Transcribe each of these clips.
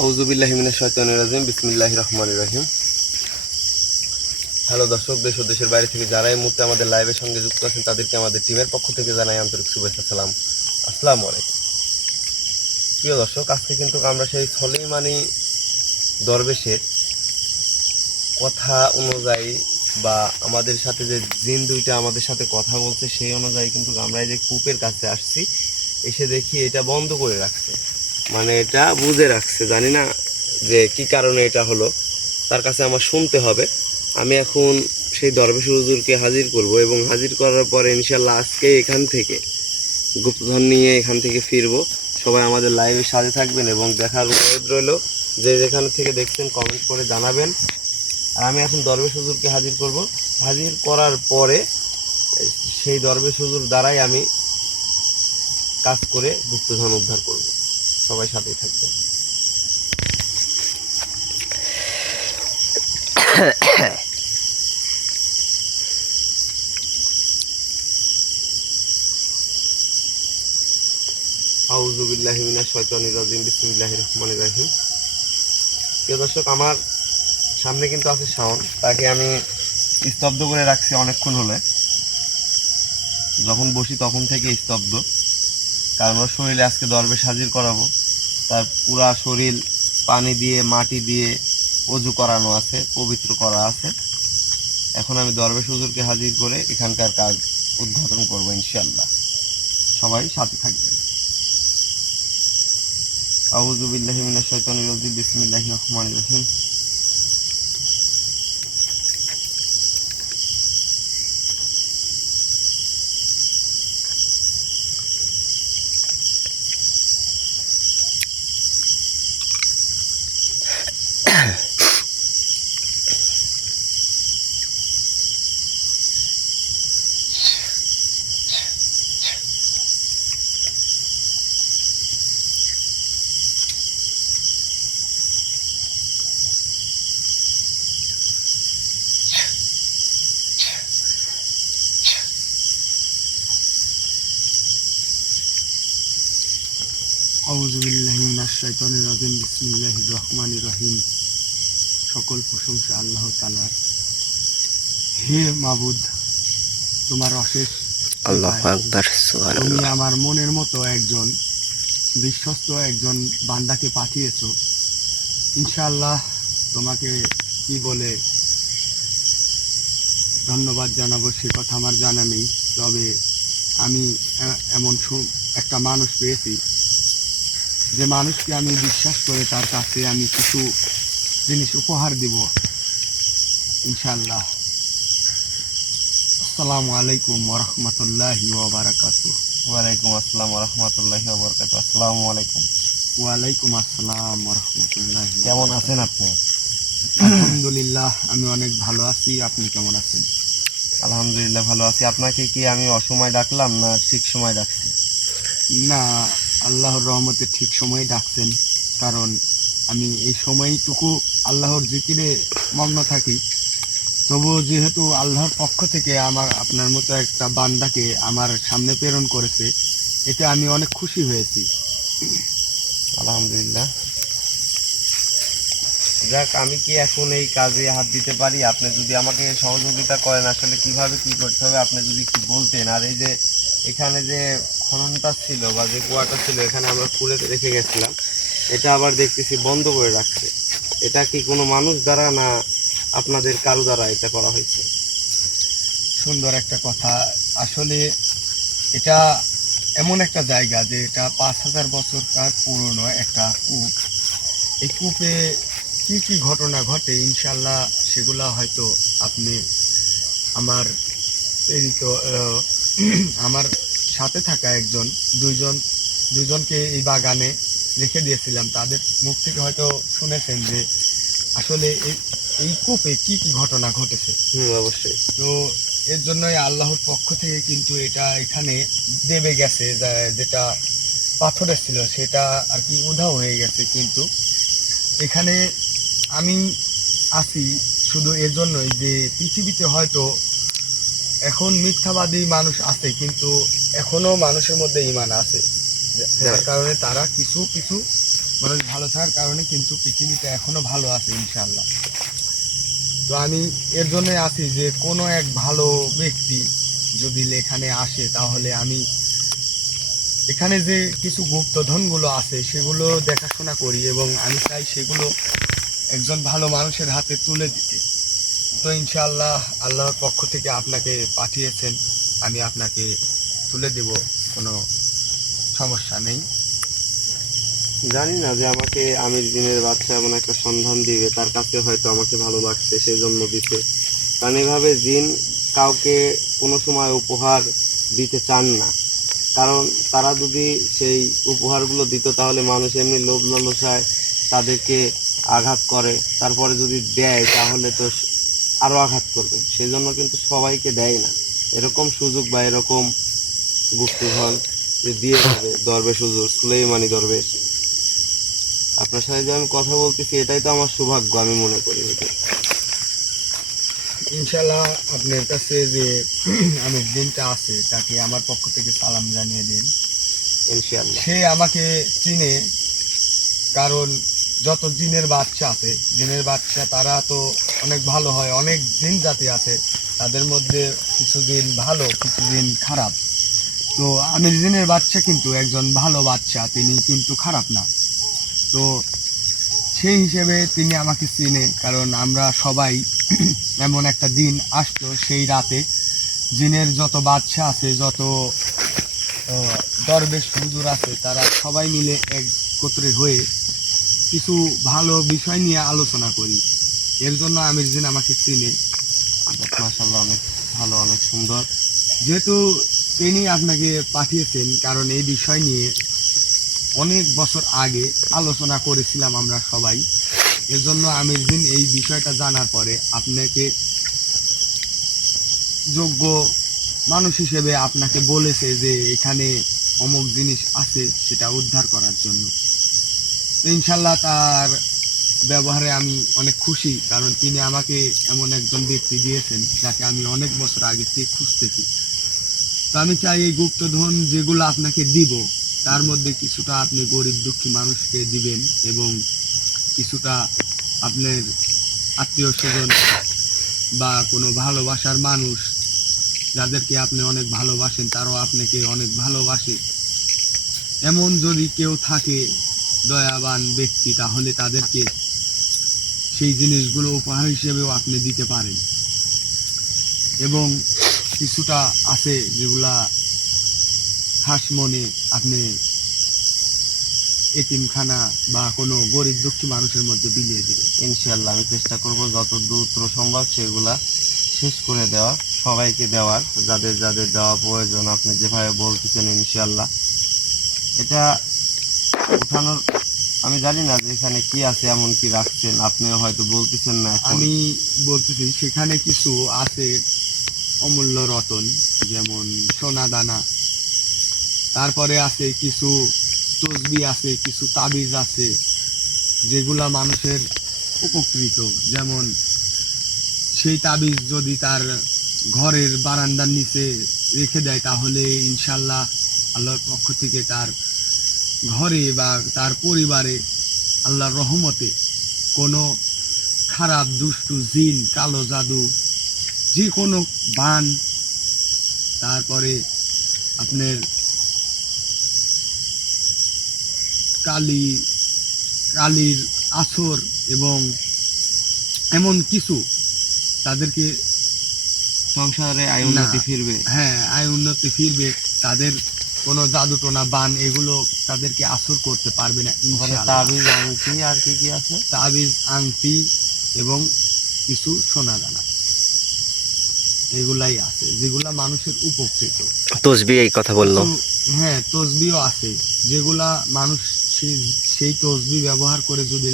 আউযুবিল্লাহি মিনাশ শাইতানির রাজিম বিসমিল্লাহির রহমানির রহিম। হ্যালো দর্শক, দেশ ও দেশের বাইরে থেকে যারা এই মুহূর্তে আমাদের লাইভের সঙ্গে যুক্ত আছেন তাদেরকে আমাদের টিমের পক্ষ থেকে জানাই আন্তরিক শুভেচ্ছা, সালাম, আসসালামু আলাইকুম। প্রিয় দর্শক, আজকে কিন্তু আমরা সেই সলিমানি দরবেশের কথা অনুযায়ী বা আমাদের সাথে যে জিন দুইটা আমাদের সাথে কথা বলছে সেই অনুযায়ী কিন্তু আমরা এই যে কূপের কাছে আসছি, এসে দেখি এটা বন্ধ করে রাখছে, মানে এটা বুঝে রাখছে, জানি না যে কি কারণে এটা হলো, তার কাছে আমার শুনতে হবে। আমি এখন সেই দরবেশ হুজুরকে হাজির করব এবং হাজির করার পরে ইনশাল্লাহ আজকে এখান থেকে গুপ্তধন নিয়ে এখান থেকে ফিরবো। সবাই আমাদের লাইভের সাথে থাকবেন এবং দেখার অনুরোধ রইল, যে যেখানে থেকে দেখছেন কমেন্ট করে জানাবেন। আর আমি এখন দরবেশ হুজুরকে হাজির করব, হাজির করার পরে সেই দরবেশ হুজুর দ্বারাই আমি কাজ করে গুপ্তধন উদ্ধার করব। সবাই সাথেই থাকবেন। আউযুবিল্লাহি মিনাশ শাইতানির রাজিম বিসমিল্লাহির রহমানির রহিম। প্রিয় দর্শক, আমার সামনে কিন্তু আছে শাওন, তাকে আমি স্তব্ধ করে রাখছি অনেকক্ষণ হলে। যখন বসি তখন থেকে স্তব্ধ, কারণ ওর শরীরে আজকে দরবেশ হাজির করাবো। তার পুরা শরীর পানি দিয়ে মাটি দিয়ে অজু করানো আছে, পবিত্র করা আছে। এখন আমি দরবেশ হুজুরকে হাজির করে এখানকার কাজ উদ্ঘাটন করবো ইনশাআল্লাহ। সবাই সাথে থাকবেন। আউযুবিল্লাহি মিনাশ শাইতানির রাজিম বিসমিল্লাহির রহমানির রহিম। আউযুবিল্লাহি মিনাশ শাইতানির রাজিম বিসমিল্লাহির রহমানির রহিম। সকল প্রশংসা আল্লাহ তাআলার। হে মাবুদ, তোমার অশেষ আল্লাহু আকবার, তুমি সুবহানাল্লাহ। আমার মনের মতো একজন বিশ্বস্ত একজন বান্দাকে পাঠিয়েছো। ইনশাআল্লাহ তোমাকে কি বলে ধন্যবাদ জানাবো সে কথা আমার জানা নেই, তবে আমি এমন একটা মানুষ পেয়েছি যে মানুষকে আমি বিশ্বাস করে তার কাছে আমি কিছু জিনিস উপহার দিব ইনশাআল্লাহ। আসসালামু আলাইকুম ওয়া রাহমাতুল্লাহি ওয়া বারাকাতুহু। ওয়ালাইকুম আসসালাম ওয়া রাহমাতুল্লাহি ওয়া বারাকাতুহু। আসসালামু আলাইকুম। ওয়ালাইকুম আসসালাম ওয়া রাহমাতুল্লাহি। কেমন আছেন আপনি? আলহামদুলিল্লাহ, আমি অনেক ভালো আছি। আপনি কেমন আছেন? আলহামদুলিল্লাহ ভালো আছি। আপনাকে কি আমি অসময় ডাকলাম না ঠিক সময় ডাকছি? না, আল্লাহর রহমতে ঠিক সময়ে ডাকছেন, কারণ আমি এই সময়টুকু আল্লাহর জিকিরে মগ্ন থাকি। তবুও যেহেতু আল্লাহর পক্ষ থেকে আপনার মতো একটা বান্দাকে আমার সামনে প্রেরণ করেছে, এতে আমি অনেক খুশি হয়েছি। আলহামদুলিল্লাহ। যাক, আমি কি এখন এই কাজে হাত দিতে পারি? আপনি যদি আমাকে সহযোগিতা করেন, আসলে কিভাবে কি করতে হবে আপনি যদি একটু বলতেন। আর এই যে এখানে যে খননটা ছিল বা যে কুয়াটা ছিল, এখানে আমরা খুলে রেখে গেছিলাম, এটা আবার দেখতেছি বন্ধ করে রাখছে। এটা কি কোনো মানুষ দ্বারা না আপনাদের কারো দ্বারা এটা করা হয়েছে? সুন্দর একটা কথা। আসলে এটা এমন একটা জায়গা যে এটা ৫,০০০ বছরকার পুরনো একটা কূপ। এই কূপে কি কি ঘটনা ঘটে ইনশাল্লাহ সেগুলা হয়তো আপনি আমার প্রেরিত আমার সাথে থাকা দুইজনকে এই বাগানে রেখে দিয়েছিলাম, তাদের মুখ থেকে হয়তো শুনেছেন যে আসলে এই কূপে কি কি ঘটনা ঘটেছে। অবশ্যই। তো এর জন্যই আল্লাহর পক্ষ থেকে কিন্তু এটা এখানে দেবে গেছে, যেটা পাথরের ছিল সেটা আর কি উধাও হয়ে গেছে। কিন্তু এখানে আমি আছি শুধু এর জন্যই যে পৃথিবীতে হয়তো এখন মিথ্যাবাদী মানুষ আছে, কিন্তু এখনো মানুষের মধ্যে ঈমান আছে, যার কারণে তারা কিছু কিছু মানুষ ভালো থাকার কারণে কিন্তু পৃথিবীটা এখনো ভালো আছে ইনশাআল্লাহ। তো আমি এর জন্য আছি যে কোনো এক ভালো ব্যক্তি যদি এখানে আসে, তাহলে আমি এখানে যে কিছু গুপ্তধনগুলো আছে সেগুলো দেখাশোনা করি, এবং আমি চাই সেগুলো একজন ভালো মানুষের হাতে তুলে দিতে। তো ইনশাআল্লাহ আল্লাহর পক্ষ থেকে আপনাকে পাঠিয়েছেন, আমি আপনাকে তুলে দেব, কোনো সমস্যা নেই। জানি না যে আমাকে আমির জিনের বাচ্চা এমন একটা সন্ধান দিবে, তার কাছে হয়তো আমাকে ভালো লাগছে সেই জন্য দিতে। কারণ এভাবে জিন কাউকে কোনো সময় উপহার দিতে চান না, কারণ তারা যদি সেই উপহারগুলো দিত তাহলে মানুষ এমনি লোভ লালসায় তাদেরকে আঘাত করে, তারপরে যদি দেয় তাহলে তো আরও আঘাত করবে। সেই জন্য কিন্তু সবাইকে দেয় না এরকম সুযোগ বা এরকম গুপ্তধন যে দিয়ে দেবে দরবেশ হুজুর সুলাইমানি দরবেশ। আপনার সাথে যে আমি কথা বলতেছি এটাই তো আমার সৌভাগ্য আমি মনে করি। ইনশাআল্লাহ আপনার কাছে যে আমি দিনটা আছে তাকে আমার পক্ষ থেকে সালাম জানিয়ে দিন। ইনশাআল্লাহ সে আমাকে চিনে, কারণ যত জিনের বাচ্চা আছে, জিনের বাচ্চা তারা তো অনেক ভালো হয়, অনেক জিন জাতি আছে, তাদের মধ্যে কিছু জিন ভালো কিছু জিন খারাপ। তো আমির জিনের বাচ্চা কিন্তু একজন ভালো বাচ্চা, তিনি কিন্তু খারাপ না। তো সেই হিসেবে তিনি আমাকে চিনে, কারণ আমরা সবাই এমন একটা দিন আসতো সেই রাতে জিনের যত বাচ্চা আছে, যত দরবেশ হুজুর আছে, তারা সবাই মিলে একত্রে হয়ে কিছু ভালো বিষয় নিয়ে আলোচনা করি। এর জন্য আমির জিন আমাকে চিনে। মাশাআল্লাহ অনেক ভালো, অনেক সুন্দর। যেহেতু তিনি আপনাকে পাঠিয়েছেন, কারণ এই বিষয় নিয়ে অনেক বছর আগে আলোচনা করেছিলাম আমরা সবাই। এর জন্য আমির জিন এই বিষয়টা জানার পরে আপনাকে যোগ্য মানুষ হিসেবে আপনাকে বলেছে যে এখানে অমুক জিনিস আছে, সেটা উদ্ধার করার জন্য। তো ইনশাল্লাহ তার ব্যবহারে আমি অনেক খুশি, কারণ তিনি আমাকে এমন একজন ব্যক্তি দিয়েছেন যাকে আমি অনেক বছর আগে থেকে খুঁজতেছি। তো আমি চাই এই গুপ্তধন যেগুলো আপনাকে দিব তার মধ্যে কিছুটা আপনি গরিব দুঃখী মানুষকে দিবেন, এবং কিছুটা আপনার আত্মীয় স্বজন বা কোনো ভালোবাসার মানুষ যাদেরকে আপনি অনেক ভালোবাসেন তারাও আপনাকে অনেক ভালোবাসে, এমন যদি কেউ থাকে দয়াবান ব্যক্তি, তাহলে তাদেরকে সেই জিনিসগুলো উপহার হিসেবেও আপনি দিতে পারেন। এবং কিছুটা আছে যেগুলা খাস মনে আপনি এতিমখানা বা কোনো গরিব দুঃখী মানুষের মধ্যে বিলিয়ে দেবেন। ইনশাআল্লাহ আমি চেষ্টা করব যত দ্রুত সম্ভব সেগুলা শেষ করে দেওয়ার, সবাইকে দেওয়ার, যাদের যাদের দেওয়া প্রয়োজন আপনি যেভাবে বলতেছেন। ইনশাআল্লাহ এটা উঠানোর আমি জানি না যে এখানে কি আছে, এমন কি রাখছেন আপনি হয়তো বলতেছেন না এখন। আমি বলতেছি সেখানে কিছু আছে অমূল্য রতন, যেমন সোনা দানা, তারপরে আছে কিছু তসবি আছে, কিছু তাবিজ আছে যেগুলা মানুষের উপকৃত। যেমন সেই তাবিজ যদি তার ঘরের বারান্দার নিচে রেখে দেয় তাহলে ইনশাল্লাহ আল্লাহর পক্ষ থেকে তার ঘরে বা তার পরিবারে আল্লাহর রহমতে কোনো খারাপ দুষ্টু জিন, কালো জাদু, যে কোনো বান, তারপরে আপনার কালির আছর এবং এমন কিছু তাদেরকে সংসারে আয় উন্নতি ফিরবে। হ্যাঁ, আয় উন্নতি ফিরবে, তাদের কোনো জাদু টোনা বান এগুলো তাদেরকে আসর করতে পারবে না ইনশাআল্লাহ। তাবিজ আংটি আর কি কি আছে? তাবিজ আংটি এবং কিছু সোনা দানা এগুলাই আছে যেগুলা মানুষের উপকৃত। তসবি এই কথা বললো। হ্যাঁ, তসবিও আছে যেগুলা মানুষ সেই তসবি ব্যবহার করে যদি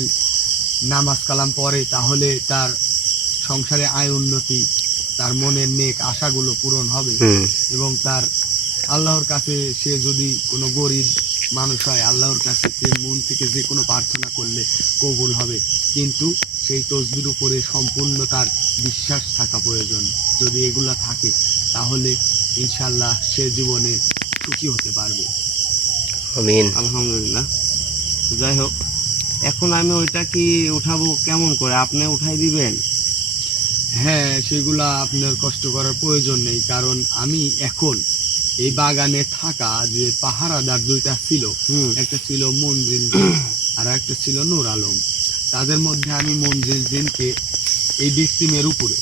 নামাজ কালাম পড়ে তাহলে তার সংসারে আয় উন্নতি, তার মনের নেক আশাগুলো পূরণ হবে, এবং তার আল্লাহর কাছে সে যদি কোনো গরিব মানুষ হয় আল্লাহর কাছে সে মন থেকে যে কোনো প্রার্থনা করলে কবুল হবে। কিন্তু সেই তসবির উপরে সম্পূর্ণ তার বিশ্বাস থাকা প্রয়োজন। যদি এগুলা থাকে তাহলে ইনশাল্লাহ সে জীবনে সুখী হতে পারবে। আমিন। আলহামদুলিল্লাহ। যাই হোক এখন আমি ওইটা কি উঠাবো কেমন করে, আপনি উঠাই দিবেন? হ্যাঁ, সেগুলা আপনার কষ্ট করার প্রয়োজন নেই, কারণ আমি এখন এই বাগানে থাকা যে পাহারাদার দুইটা ছিল, হুম। একটা ছিল মঞ্জিল আর একটা ছিল নূর আলম। তাদের মধ্যে আমি মঞ্জিল দিনকে এই ব্যক্তিমের উপরে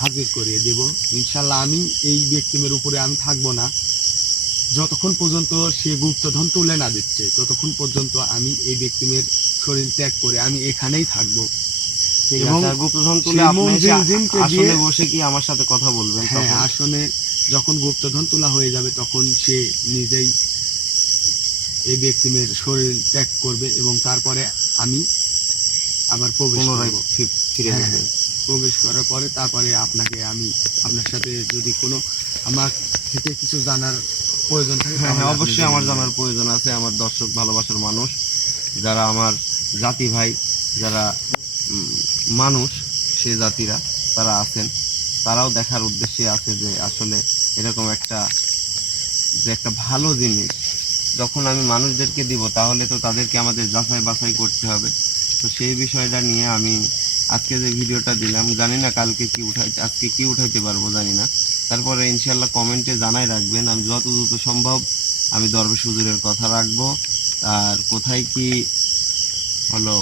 হাজির করিয়ে দেব ইনশাল্লাহ। আমি এই ব্যক্তিমের উপরে আমি থাকবো না, যতক্ষণ পর্যন্ত সে গুপ্তধন তুলে না দিচ্ছে ততক্ষণ পর্যন্ত আমি এই ব্যক্তিমের শরীর ত্যাগ করে আমি এখানেই থাকবো। ঠিক এবং আছে, আর গুপ্তধন তুলে সেই আপনি মঞ্জিল এসে জিনকে আসলে দিয়ে, বসে কি আমার সাথে কথা বলবেন হ্যাঁ, তখন? আসনে যখন গুপ্তধন তোলা হয়ে যাবে তখন সে নিজেই এই ব্যক্তিমের শরীর ত্যাগ করবে এবং তারপরে আমি আবার প্রবেশ পুনরায় করব। ফিরে হ্যাঁ, যাবেন। প্রবেশ করার পরে তারপরে আপনাকে আমি আপনার সাথে যদি কোনো আমার থেকে কিছু জানার প্রয়োজন থাকে হ্যাঁ তাহলে হ্যাঁ, আপনি অবশ্যই জেনে আমার নেবেন। জানার প্রয়োজন আছে। আমার দর্শক ভালোবাসার মানুষ, যারা আমার জাতি ভাই, যারা মানুষ, সে জাতিরা তারা আছেন, তারাও দেখার উদ্দেশ্যে আছে যে আসলে এরকম একটা, যে একটা ভালো জিনিস যখন আমি মানুষদেরকে দিব তাহলে তো তাদেরকে আমাদের যাচাই বাছাই করতে হবে। তো সেই বিষয়টা নিয়ে আমি আজকে যে ভিডিওটা দিলাম, জানি না কালকে কি উঠাইতে, আজকে কি উঠাইতে পারবো জানি না। তারপরে ইনশাল্লাহ কমেন্টে জানাই রাখবেন, আমি যত দ্রুত সম্ভব আমি দরবেশ হুজুরের কথা রাখবো। আর কোথায় কি হলো,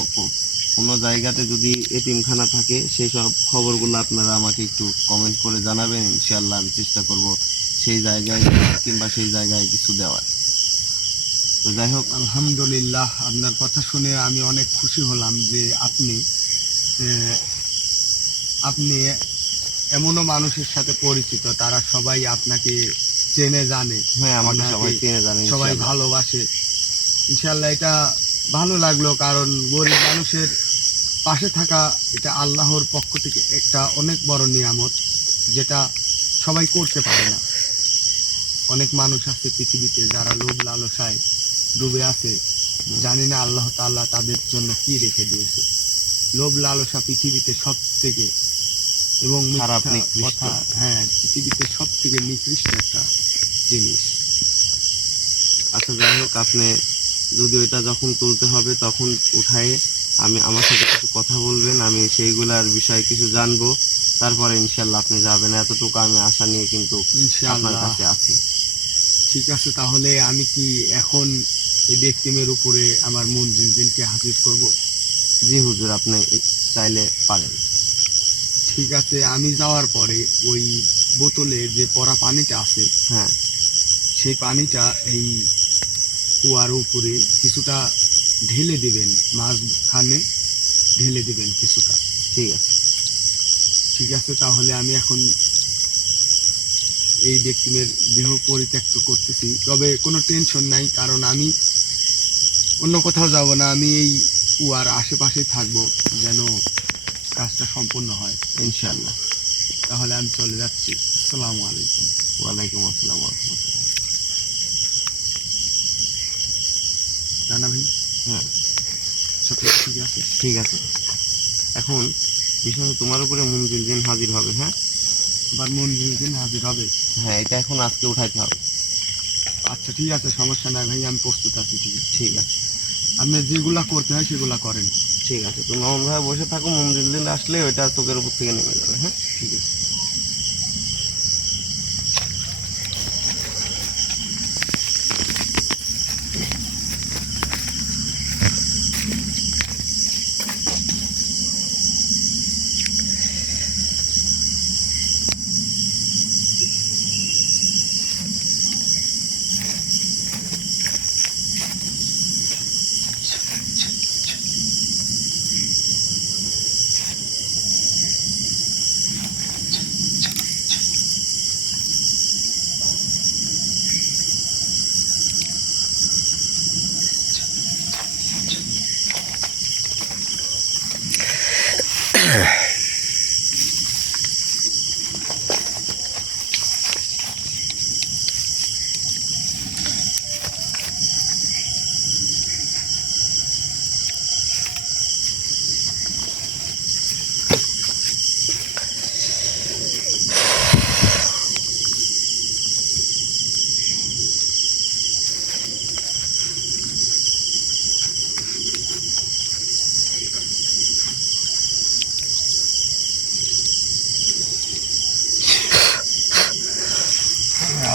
কোনো জায়গাতে যদি এতিমখানা থাকে সেই সব খবরগুলো আপনারা আমাকে একটু কমেন্ট করে জানাবেন, ইনশাল্লাহ আমি চেষ্টা করব সেই জায়গায় যাওয়ার কিংবা সেই জায়গায় কিছু দেওয়ার। তো যাই হোক, আলহামদুলিল্লাহ, আপনার কথা শুনে আমি অনেক খুশি হলাম যে আহ, আপনি এমনও মানুষের সাথে পরিচিত তারা সবাই আপনাকে চেনে জানে, হ্যাঁ আমাকে আপনাকে সবাই চেনে জানে সবাই ইনশাল্লাহ। ভালোবাসে। ইনশাল্লাহ এটা ভালো লাগলো, কারণ গরিব মানুষের পাশে থাকা এটা আল্লাহর পক্ষ থেকে একটা অনেক বড় নিয়ামত, যেটা সবাই করতে পারে না। অনেক মানুষ আছে পৃথিবীতে যারা লোভ লালসায় ডুবে আছে, জানি না আল্লাহ তাআলা তাদের জন্য কি রেখে দিয়েছে। লোভ লালসা পৃথিবীতে সব থেকে এবং খারাপ, মিথ্যা নিকৃষ্ট। কথা, হ্যাঁ, পৃথিবীতে সব থেকে নিকৃষ্ট একটা জিনিস। আচ্ছা যাই হোক, আপনি যদি ওইটা যখন তুলতে হবে তখন উঠায়ে আমি আমার সাথে কিছু কথা বলবেন, আমি সেইগুলার বিষয়ে কিছু জানবো, তারপরে ইনশাল্লাহ আপনি যাবেন, এতটুকু আমি আশা নিয়ে কিন্তু আপনার ইনশাআল্লাহ। কাছে আছি। ঠিক আছে, তাহলে আমি কি এখন এই ব্যক্তিমের উপরে আমার মঞ্জিলকে হাজির করব? জি হুজুর, আপনি চাইলে পারেন। ঠিক আছে, আমি যাওয়ার পরে ওই বোতলে যে পরা পানিটা আছে, হ্যাঁ সেই পানিটা এই কুয়ার উপরে কিছুটা ঢেলে দিবেন, মাঝখানে ঢেলে দিবেন কিছুটা। ঠিক আছে। ঠিক আছে, তাহলে আমি এখন এই ব্যক্তিদের দেহ পরিত্যক্ত করতেছি, তবে কোনো টেনশন নাই, কারণ আমি অন্য কোথাও যাব না, আমি এই কুয়ার আশেপাশেই থাকবো যেন কাজটা সম্পূর্ণ হয় ইনশাল্লাহ। তাহলে আমি চলে যাচ্ছি। আসসালামু আলাইকুম। ওয়ালাইকুম আসসালাম ওয়া রাহমাতুল্লাহ। রানা ভাই, হ্যাঁ সব কিছু ঠিক আছে? ঠিক আছে। এখন বিষয় হলো তোমার উপরে মঞ্জিল দিন হাজির হবে। হ্যাঁ আবার মঞ্জিল দিন হাজির হবে? হ্যাঁ, এটা এখন আজকে উঠাইতে হবে। আচ্ছা ঠিক আছে, সমস্যা নাই ভাই, আমি প্রস্তুত আছি। ঠিক আছে, ঠিক আছে। আপনি যেগুলা করতে হয় সেগুলা করেন। ঠিক আছে, তুমি অমনভাবে বসে থাকো, মঞ্জিল দিন আসলে ওইটা চোখের উপর থেকে নেমে যাবে। হ্যাঁ ঠিক আছে।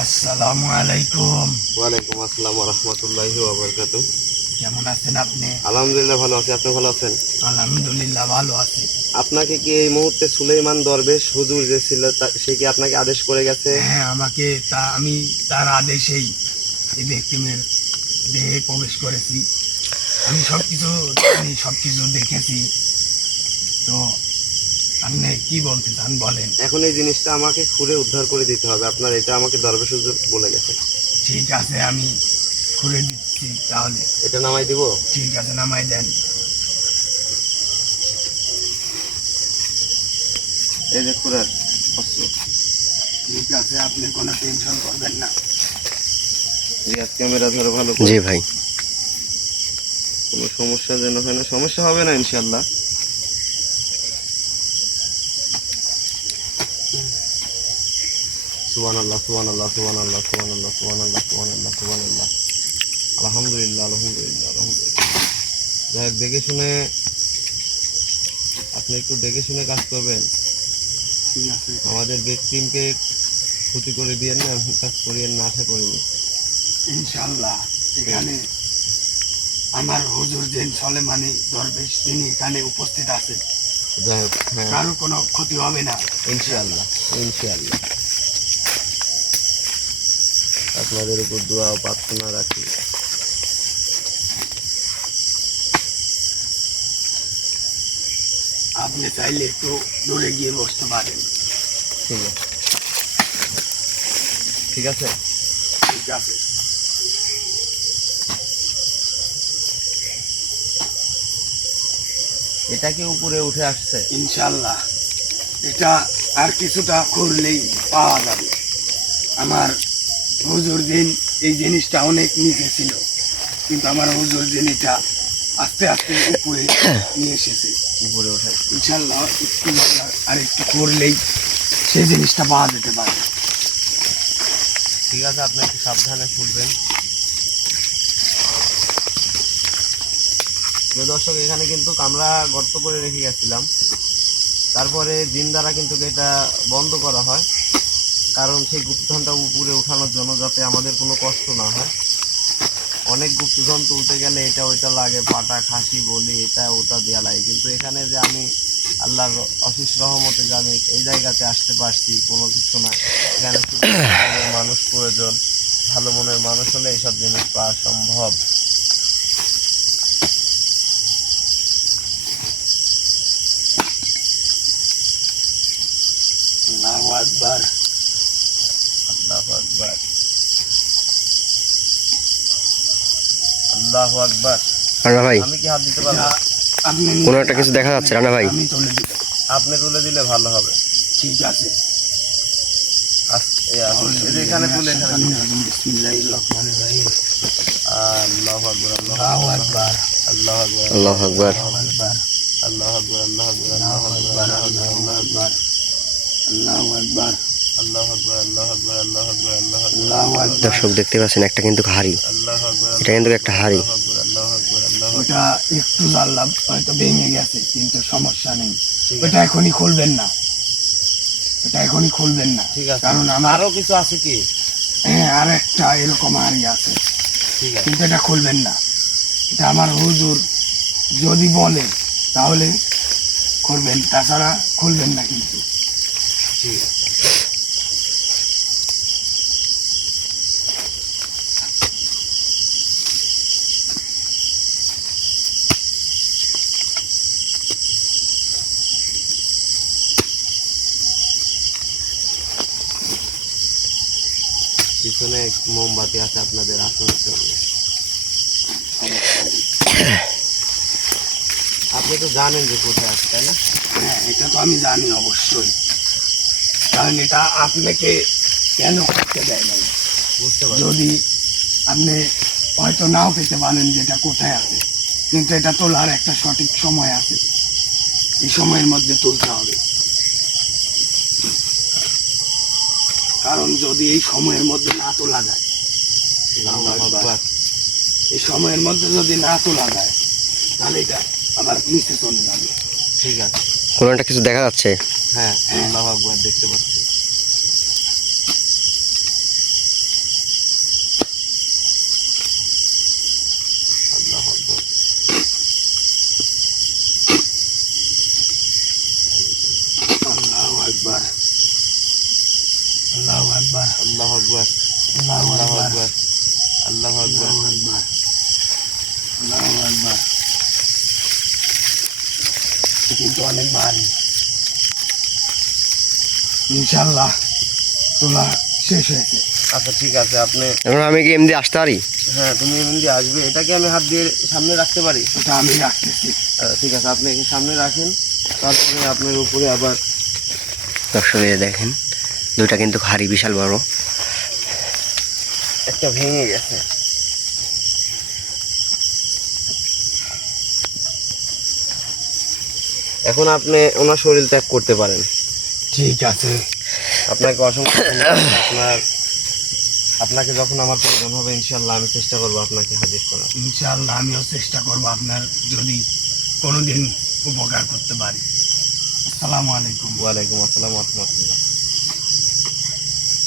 আসসালামু আলাইকুম। ওয়ালাইকুম আসসালাম ওয়া রাহমাতুল্লাহি ওয়া বারাকাতুহু। কেমন আছেন আপনি? আলহামদুলিল্লাহ ভালো আছি, আপনি ভালো আছেন? আলহামদুলিল্লাহ ভালো আছি। আপনাকে কি এই মুহূর্তে সুলাইমান দরবেশ হুজুর যে ছিল সে কি আপনাকে আদেশ করে গেছে? হ্যাঁ, আমি তার আদেশেই এই ব্যক্তিমের দেহে প্রবেশ করেছি। আমি সবকিছু দেখেছি। তো আপনি কি বলতে চান বলেন। এখন এই জিনিসটা আমাকে খুঁড়ে উদ্ধার করে দিতে হবে, আপনার এটা আমাকে দরবেশ হুজুর বলে গেছে। ঠিক আছে, আমি খুলে দিচ্ছি তাহলে। এটা নামাই দিব? ঠিক আছে, নামাই দেন। এই যে খুঁড়ার অস্ত্র। ঠিক আছে, আপনি কোনো টেনশন করবেন না। রিয়াজ ক্যামেরা ধরো ভালো করে। জি ভাই। কোনো সমস্যা যেন হয় না, সমস্যা হবে না ইনশাল্লাহ। সুবহানাল্লাহ সুবহানাল্লাহ সুবহানাল্লাহ সুবহানাল্লাহ সুবহানাল্লাহ সুবহানাল্লাহ সুবহানাল্লাহ। আলহামদুলিল্লাহ আলহামদুলিল্লাহ আলহামদুলিল্লাহ। যাই হোক, দেখে শুনে, আপনি একটু দেখে শুনে কাজ করবেন। ঠিক আছে, আমাদের ব্যক্তিকে ক্ষতি করে দিয়েন না, কাজ করিয়েন না, আশা করিনি। ইনশাআল্লাহ। এখানে আমার হুজুর যে সলেমানি দরবেশ, তিনি এখানে উপস্থিত আছেন। যাই হোক, হ্যাঁ কারো কোনো ক্ষতি হবে না ইনশাআল্লাহ ইনশাআল্লাহ। আপনাদের উপর দোয়া ও প্রার্থনা রাখি। আপনি চাইলে একটু দূরে গিয়ে বসতে পারেন। ঠিক আছে ঠিক আছে। ঠিক আছে, এটা কি উপরে উঠে আসছে? ইনশাআল্লাহ। এটা আর কিছুটা করলেই পাওয়া যাবে। আমার হুজুর দিন এই জিনিসটা অনেক নিচে ছিল, কিন্তু আমার হুজুর দিন এটা আস্তে আস্তে উপরে নিয়ে এসেছে। উপরে উঠে ইনশাআল্লাহ একটু আর একটু করলেই সেই জিনিসটা পাওয়া যেতে পারে। ঠিক আছে, আপনি একটু সাবধানে শুনবেন। প্রিয় দর্শক, এখানে কিন্তু আমরা গর্ত করে রেখে গেছিলাম, তারপরে জিন দ্বারা কিন্তু এটা বন্ধ করা হয়, কারণ সেই গুপ্তধনটা উপরে উঠানোর জন্য, যাতে আমাদের কোনো কষ্ট না হয়। অনেক গুপ্তধন তুলতে গেলে এটা ওইটা লাগে, পাটা খাসি বলি এটা ওটা দেওয়া লাগে, কিন্তু এখানে যে আমি আল্লাহর অশেষ রহমতে যে আমি এই জায়গাতে আসতে পারছি, কোনো কিছু না। এখানে শুধু ভালো মনের মানুষ প্রয়োজন, ভালো মনের মানুষ হলে এইসব জিনিস পাওয়া সম্ভব। আল্লাহু আকবার। আল্লাহু আকবার আল্লাহু আকবার। রানা ভাই, আমি কি হাত দিতে পারবো? আপনি কোনো একটা কিছু দেখা যাচ্ছে রানা ভাই। আমি তুলে দিব। আপনি তুলে দিলে ভালো হবে। ঠিক আছে, এই যে এখানে তুলে, এখানে তুলে। বিসমিল্লাহির রহমানির রহিম। আল্লাহু আকবার আল্লাহু আকবার। আল্লাহু আকবার আল্লাহু আকবার। আল্লাহু আকবার। আল্লাহু আকবার আল্লাহু আকবার আল্লাহু আকবার। আল্লাহু আকবার। আল্লাহু আকবার। আল্লাহু আকবার আল্লাহু আকবার আল্লাহু আকবার আল্লাহু আকবার আল্লাহু আকবার। দর্শক দেখতে পাচ্ছেন, একটা কিন্তু হাড়ি। আল্লাহু আকবার। এটা কিন্তু একটা হাড়ি। আল্লাহু আকবার আল্লাহু আকবার আল্লাহু আকবার। ওটা একটু জানলাম, হয়তো ভেঙে গেছে, কিন্তু সমস্যা নেই। ঠিক আছে। ওটা এখনই খুলবেন না, ওটা এখনই খুলবেন না। ঠিক আছে, কারণ আমার আরো কিছু আছে কি? হ্যাঁ, আর একটা এরকম হাড়ি আছে, ঠিক আছে কিন্তু এটা খুলবেন না। এটা আমার হুজুর যদি বলে তাহলে করবেন, তাছাড়া খুলবেন না কিন্তু। ঠিক আছে। পিছনে মোমবাতি আছে আপনাদের আসনের জন্য। আপনি তো জানেন যে কোথায় আছে, তাই না? হ্যাঁ, এটা তো আমি জানি অবশ্যই, কারণ এটা আপনাকে কেন করতে দেয় না। বুঝতে পারছি। যদি আপনি হয়তো নাও পেতে পারেন যেটা কোথায় আছে, কিন্তু এটা তোলার একটা সঠিক সময় আছে, এই সময়ের মধ্যে তুলতে হবে। কারণ যদি এই সময়ের মধ্যে না তোলা যায়, আল্লাহু আকবার। এই সময়ের মধ্যে যদি না তোলা যায়, তাহলে এটা আবার নিচে চলে যাবে। ঠিক আছে, কোনো একটা কিছু দেখা যাচ্ছে। হ্যাঁ আল্লাহু আকবার দেখতে পাচ্ছি। আকবার, আল্লাহু আকবার, আল্লাহু আকবার, আল্লাহু আল্লাহু আকবার, আকবার, আল্লাহু আকবার। আল্লাহু আকবার, আল্লাহু আকবার। কিন্তু অনেক ভারী। ইনশাআল্লাহ তোলা শেষ হয়েছে। আচ্ছা ঠিক আছে, আপনি এখন আমি কি এমনি আসতে পারি? হ্যাঁ তুমি এমনি আসবে, এটাকে আমি হাত দিয়ে সামনে রাখতে পারি? ওটা আমি রাখতেছি। ঠিক আছে, আপনি একে সামনে রাখেন, তারপরে আপনার উপরে আবার দর্শক এই যে দেখেন, দুইটা কিন্তু হাড়ি বিশাল বড়। একটা ভেঙে গেছে। এখন আপনি ওনার শরীর ত্যাগ করতে পারেন। ঠিক আছে। আপনাকে অসংখ্য ধন্যবাদ। আপনাকে যখন আমার প্রয়োজন হবে ইনশাআল্লাহ আমি চেষ্টা করবো আপনাকে হাজির করার। ইনশাআল্লাহ আমিও চেষ্টা করব আপনার যদি কোনোদিন উপকার করতে পারি। আসসালামু আলাইকুম। ওয়ালাইকুম আসসালাম ওয়া রাহমাতুল্লাহ।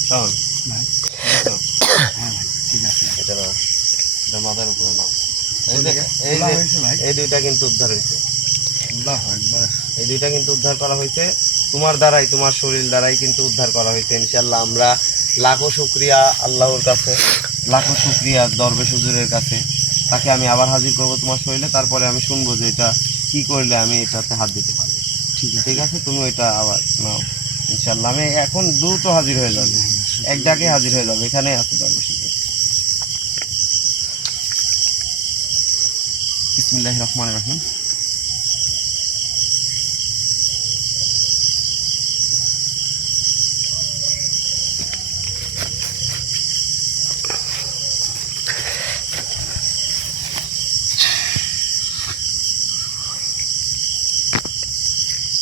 শোন, ভাই, হ্যাঁ ভাই, ঠিক আছে। এটা নাও, এটা মাথার উপরে নাও। এই চলে যে গেছে? এই খোলা যে হয়েছে ভাই? এই দুইটা কিন্তু উদ্ধার হয়েছে। আল্লাহু আকবার। এই দুইটা কিন্তু উদ্ধার করা হয়েছে তোমার দ্বারাই, তোমার শরীর দ্বারাই কিন্তু উদ্ধার করা হয়েছে। ইনশাআল্লাহ আমরা লাখো শুকরিয়া আল্লাহর কাছে, লাখো শুকরিয়া দরবেশ হুজুরের কাছে। তাকে আমি আবার হাজির করব তোমার শরীরে, তারপরে আমি শুনবো যে এটা কি করলে আমি এটাতে হাত দিতে পারবো। ঠিক আছে। ঠিক আছে, তুমি এটা আবার নাও। ইনশাআল্লাহ আমি এখন দ্রুত হাজির হয়ে যাবে, এক ডাকে হাজির হয়ে যাবে। এখানে আছে দরবেশ হুজুর। বিসমিল্লাহির রহমানির রহিম।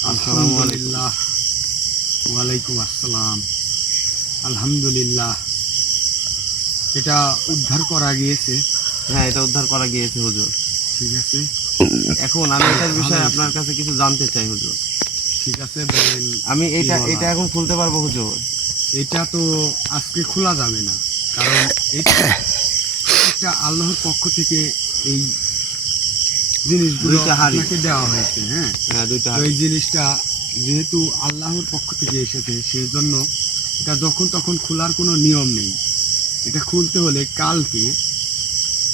আলহামদুলিল্লাহ। ওয়ালাইকুম আসসালাম। আলহামদুলিল্লাহ, এটা উদ্ধার করা গিয়েছে। হ্যাঁ, এটা উদ্ধার করা গিয়েছে হুজুর। ঠিক আছে, এখন আমি এটার বিষয়ে আপনার কাছে কিছু জানতে চাই হুজুর। ঠিক আছে বলেন। আমি কি এটা বলা? এটা এখন খুলতে পারবো হুজুর? এটা তো আজকে খোলা যাবে না, কারণ এটা আল্লাহর পক্ষ থেকে এই জিনিসগুলো দুইটা হাড়ি। আপনাকে দেওয়া হয়েছে। হ্যাঁ, হ্যাঁ, দুইটা তো এই জিনিসটা যেহেতু আল্লাহর পক্ষ থেকে এসেছে, সেই জন্য এটা যখন তখন খোলার কোনো নিয়ম নেই। এটা খুলতে হলে কালকে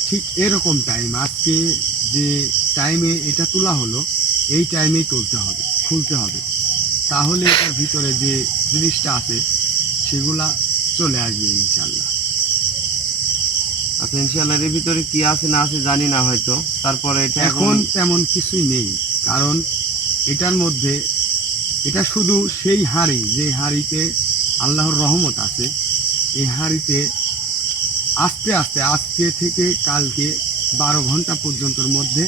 ঠিক এরকম টাইম, আজকে যে টাইমে এটা তোলা হলো এই টাইমেই খুলতে হবে। তাহলে এটার ভিতরে যে জিনিসটা আছে সেগুলা চলে আসবে ইনশাল্লাহ। আচ্ছা, ইনশাআল্লাহ এর ভিতরে কি আছে না আছে জানি না হয়তো, তারপরে এটা এখন তেমন কিছুই নেই, কারণ এটার মধ্যে এটা শুধু সেই হাড়ি, যে হাড়িতে আল্লাহর রহমত আছে। এই হাড়িতে আস্তে আস্তে আজকে থেকে কালকে 12 ঘন্টা পর্যন্তর মধ্যে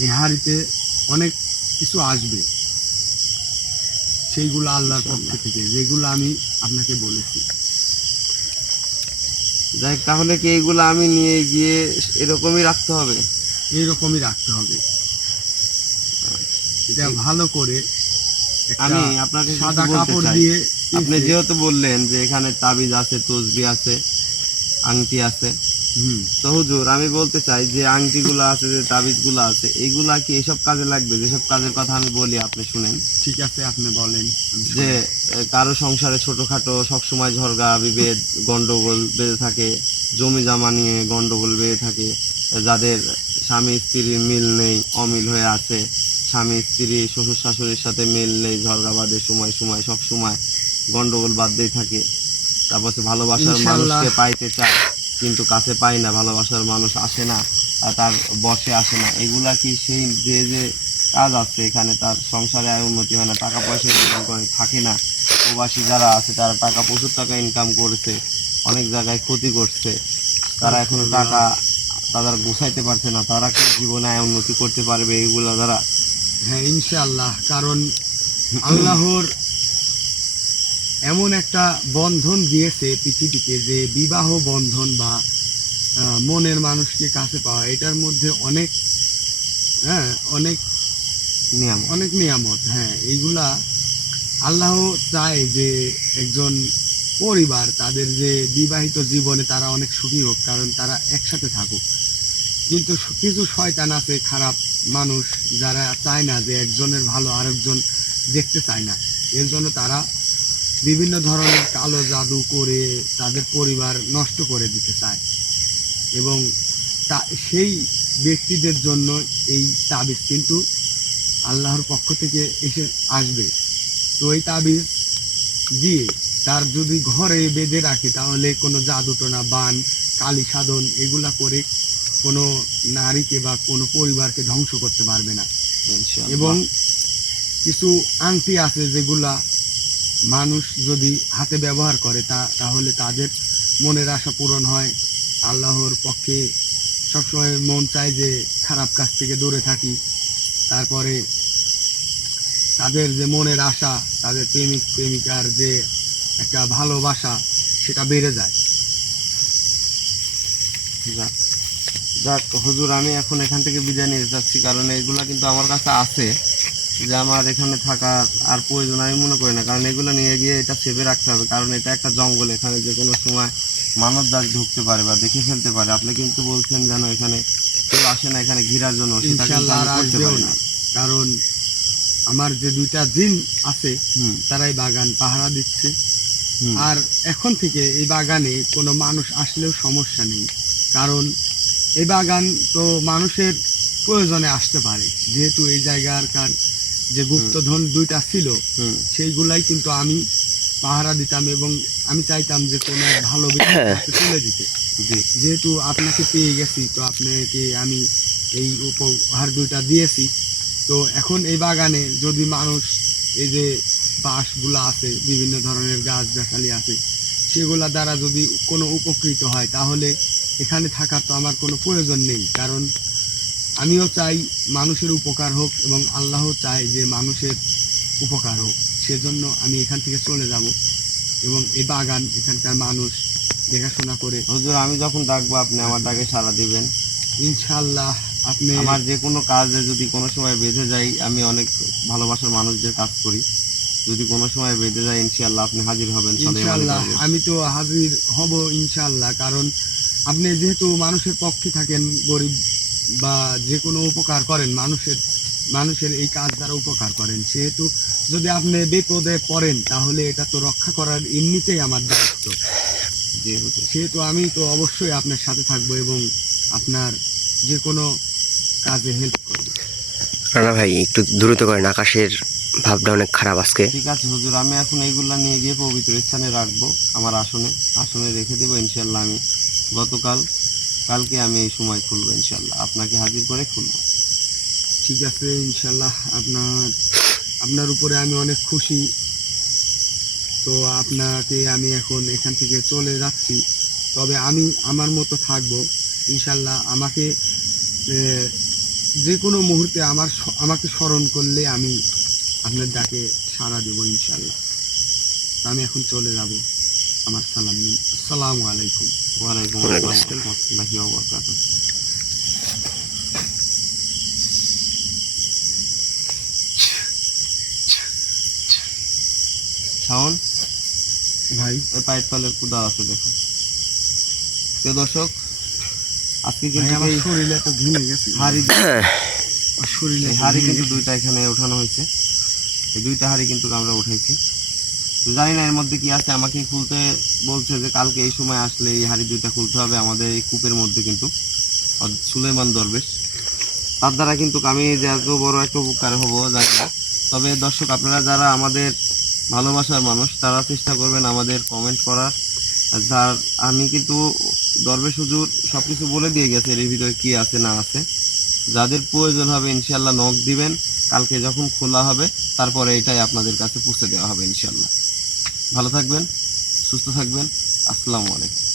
এই হাড়িতে অনেক কিছু আসবে, সেইগুলো আল্লাহর পক্ষ থেকে, যেগুলো আমি আপনাকে বলেছি। যাই, তাহলে কি এইগুলো আমি নিয়ে গিয়ে এরকমই রাখতে হবে? এইরকমই রাখতে হবে। এটা ভালো করে একটা আমি আপনাকে কিছু সাদা বলতে কাপড় চাই। দিয়ে আপনি পেঁচে- যেহেতু বললেন যে এখানে তাবিজ আছে, তসবি আছে, আংটি আছে, হুম, তো হুজুর আমি বলতে চাই যে আংটিগুলো আছে, যে তাবিজগুলো আছে, এইগুলা কি এসব কাজে লাগবে? যেসব কাজের কথা আমি বলি আপনি শুনেন। ঠিক আছে, আপনি বলেন। আমি যে শুনবো। কারো সংসারে ছোটখাটো সবসময় ঝগড়া বিভেদ গন্ডগোল বেঁধে থাকে, জমি জমা নিয়ে গন্ডগোল বেঁধে থাকে, যাদের স্বামী স্ত্রীর মিল নেই, অমিল হয়ে আছে, স্বামী স্ত্রী শ্বশুর শাশুড়ির সাথে মিল নেই, ঝগড়া বাঁধে সময় সময়, সব সময় গন্ডগোল বাঁধতেই থাকে। তারপর সে ভালোবাসার ইনশাআল্লাহ। মানুষকে পাইতে চায় কিন্তু কাছে পায় না, ভালোবাসার মানুষ আসে না, আর তার বসে আসে না। এগুলা কি সেই যে যে কাজ আছে এখানে, তার সংসারে আয় উন্নতি হয় না, টাকা পয়সা ইনকাম করে থাকে না। প্রবাসী যারা আছে তারা প্রচুর টাকা ইনকাম করেছে, অনেক জায়গায় ক্ষতি করছে, তারা এখনো টাকা তারা গুছাইতে পারছে না। তারা কি জীবনে আয় উন্নতি করতে পারবে এগুলা দ্বারা? হ্যাঁ, ইনশাআল্লাহ, কারণ আল্লাহর এমন একটা বন্ধন দিয়েছে পৃথিবীতে, যে বিবাহ বন্ধন বা মনের মানুষকে কাছে পাওয়া, এটার মধ্যে অনেক অনেক নিয়ম। অনেক নিয়ামত। হ্যাঁ, এইগুলা আল্লাহ চায় যে একজন পরিবার তাদের যে বিবাহিত জীবনে তারা অনেক সুখী হোক, কারণ তারা একসাথে থাকুক। কিন্তু কিছু শয়তান আছে, খারাপ মানুষ, যারা চায় না যে একজনের ভালো আরেকজন দেখতে চায় না। এর জন্য তারা বিভিন্ন ধরনের কালো জাদু করে তাদের পরিবার নষ্ট করে দিতে চায় এবং সেই ব্যক্তিদের জন্য এই তাবিজ কিন্তু আল্লাহর পক্ষ থেকে এসে আসবে। তো এই তাবিজ দিয়ে তার যদি ঘরে বেঁধে রাখে তাহলে কোনো জাদুটোনা বান কালী সাধন এগুলা করে কোনো নারীকে বা কোনো পরিবারকে ধ্বংস করতে পারবে না। এবং কিছু আংটি আছে যেগুলা মানুষ যদি হাতে ব্যবহার করে তাহলে তাদের মনের আশা পূরণ হয়। আল্লাহর পক্ষে সবসময় মন চায় যে খারাপ কাজ থেকে দূরে থাকি। তারপরে তাদের যে মনের আশা, তাদের প্রেমিক প্রেমিকার যে একটা ভালোবাসা সেটা বেড়ে যায়। যাক যাক হুজুর, আমি এখন এখান থেকে বিদায় নিয়ে যাচ্ছি, কারণ এগুলা কিন্তু আমার কাছে আছে যে আমার এখানে থাকার আর প্রয়োজন আমি মনে করি না, কারণ এগুলো নিয়ে গিয়ে এটা সেভে রাখতে হবে, কারণ এটা একটা জঙ্গল, এখানে যে কোনো সময় মানব জাত ঢুকতে পারে বা দেখে ফেলতে পারে। আপনি কিন্তু বলছেন যেন এখানে কেউ আসে না এখানে ঘিরার জন্য, সেটা কিন্তু ইনশাআল্লাহ আমি আর করতে আসবেও পারি না, না। কারণ আমার যে দুইটা জিন আছে তারাই বাগান পাহারা দিচ্ছে। আর এখন থেকে এই বাগানে কোনো মানুষ আসলেও সমস্যা নেই, কারণ এই বাগান তো মানুষের প্রয়োজনে আসতে পারে। যেহেতু এই জায়গাকার যে গুপ্তধন দুইটা ছিল সেইগুলাই কিন্তু আমি পাহারা দিতাম এবং আমি চাইতাম যে কোনো ভালো ব্যক্তির হাতে তুলে দিতে। যেহেতু আপনাকে পেয়ে গেছি তো আপনাকে আমি এই উপহার দুইটা দিয়েছি। তো এখন এই বাগানে যদি মানুষ এই যে বাঁশগুলা আছে, বিভিন্ন ধরনের গাছ গাছালি আছে, সেগুলা দ্বারা যদি কোনো উপকৃত হয় তাহলে এখানে থাকার তো আমার কোনো প্রয়োজন নেই, কারণ আমিও চাই মানুষের উপকার হোক এবং আল্লাহও চায় যে মানুষের উপকার হোক। সেজন্য আমি এখান থেকে চলে যাব এবং এই বাগান এখানকার মানুষ দেখাশোনা করে। হুজুর, আমি যখন ডাকবো আপনি আমার ডাকে সাড়া দিবেন ইনশাআল্লাহ। আপনি আমার যে কোনো কাজে যদি কোনো সময় বেঁধে যাই, আমি অনেক ভালোবাসার মানুষদের কাজ করি, যদি কোনো সময় বেঁধে যায় ইনশাআল্লাহ আপনি হাজির হবেন। ইনশাআল্লাহ আমি তো হাজির হব ইনশাআল্লাহ, কারণ আপনি যেহেতু মানুষের পক্ষে থাকেন, গরিব বা যে কোনো উপকার করেন, মানুষের এই কাজ দ্বারা উপকার করেন, সেহেতু যদি আপনি বিপদে পড়েন তাহলে এটা তো রক্ষা করার এমনিতেই আমার দায়িত্ব। সেহেতু আমি তো অবশ্যই আপনার সাথে থাকবো এবং আপনার যে কোনো কাজে হেল্প করবো। রানা ভাই একটু দ্রুত করেন, আকাশের ভাবটা অনেক খারাপ আজকে। ঠিক আছে হুজুর, আমি এখন এইগুলা নিয়ে গিয়ে পবিত্র স্থানে রাখবো, আমার আসনে রেখে দেবো ইনশাল্লাহ। আমি কালকে আমি এই সময় খুলবো ইনশাল্লাহ, আপনাকে হাজির করে খুলবো। ঠিক আছে ইনশাল্লাহ। আপনার উপরে আমি অনেক খুশি। তো আপনাকে আমি এখন এখান থেকে চলে যাচ্ছি, তবে আমি আমার মতো থাকবো ইনশাল্লাহ। আমাকে যে কোনো মুহূর্তে আমাকে স্মরণ করলে আমি আপনার ডাকে সাড়া দেবো ইনশাল্লাহ। তো আমি এখন চলে যাব। আমার সালাম নিন। আসসালামু আলাইকুম। ওয়ালাইকুম ওয়ালাইকুম আসসালাম ওয়া রাহমাতুল্লাহি ওয়া বারাকাতুহু। শাওন ভাই ওই পায়ের তলের কুদা আছে দেখো। প্রিয় দর্শক, আজকে ভাই কিন্তু আমার এই শরীর এত ঘেমে গেছে। হাড়ি কিন্তু দুইটা এখানে ওঠানো হয়েছে, এই দুইটা হাড়ি কিন্তু আমরা উঠাইছি। তো জানি না এর মধ্যে কি আছে, আমাকে খুলতে বলছে যে কালকে এই সময় আসলে এই হাড়ি দুইটা খুলতে হবে আমাদের এই কূপের মধ্যে। কিন্তু সুলেমান দরবেশ, তার দ্বারা কিন্তু আমি যে এত বড় একটা উপকার হব জানি না। তবে দর্শক, আপনারা যারা আমাদের ভালোবাসার মানুষ তারা চেষ্টা করবেন আমাদের কমেন্ট করার। যার আমি কিন্তু দরবেশ হুজুর সব কিছু বলে দিয়ে গেছে এর ভিতরে কি আছে না আছে। যাদের প্রয়োজন হবে ইনশাল্লাহ নক দিবেন, কালকে যখন খোলা হবে তারপরে এটাই আপনাদের কাছে পৌঁছে দেওয়া হবে ইনশাল্লাহ। ভালো থাকবেন, সুস্থ থাকবেন। আসসালামু আলাইকুম।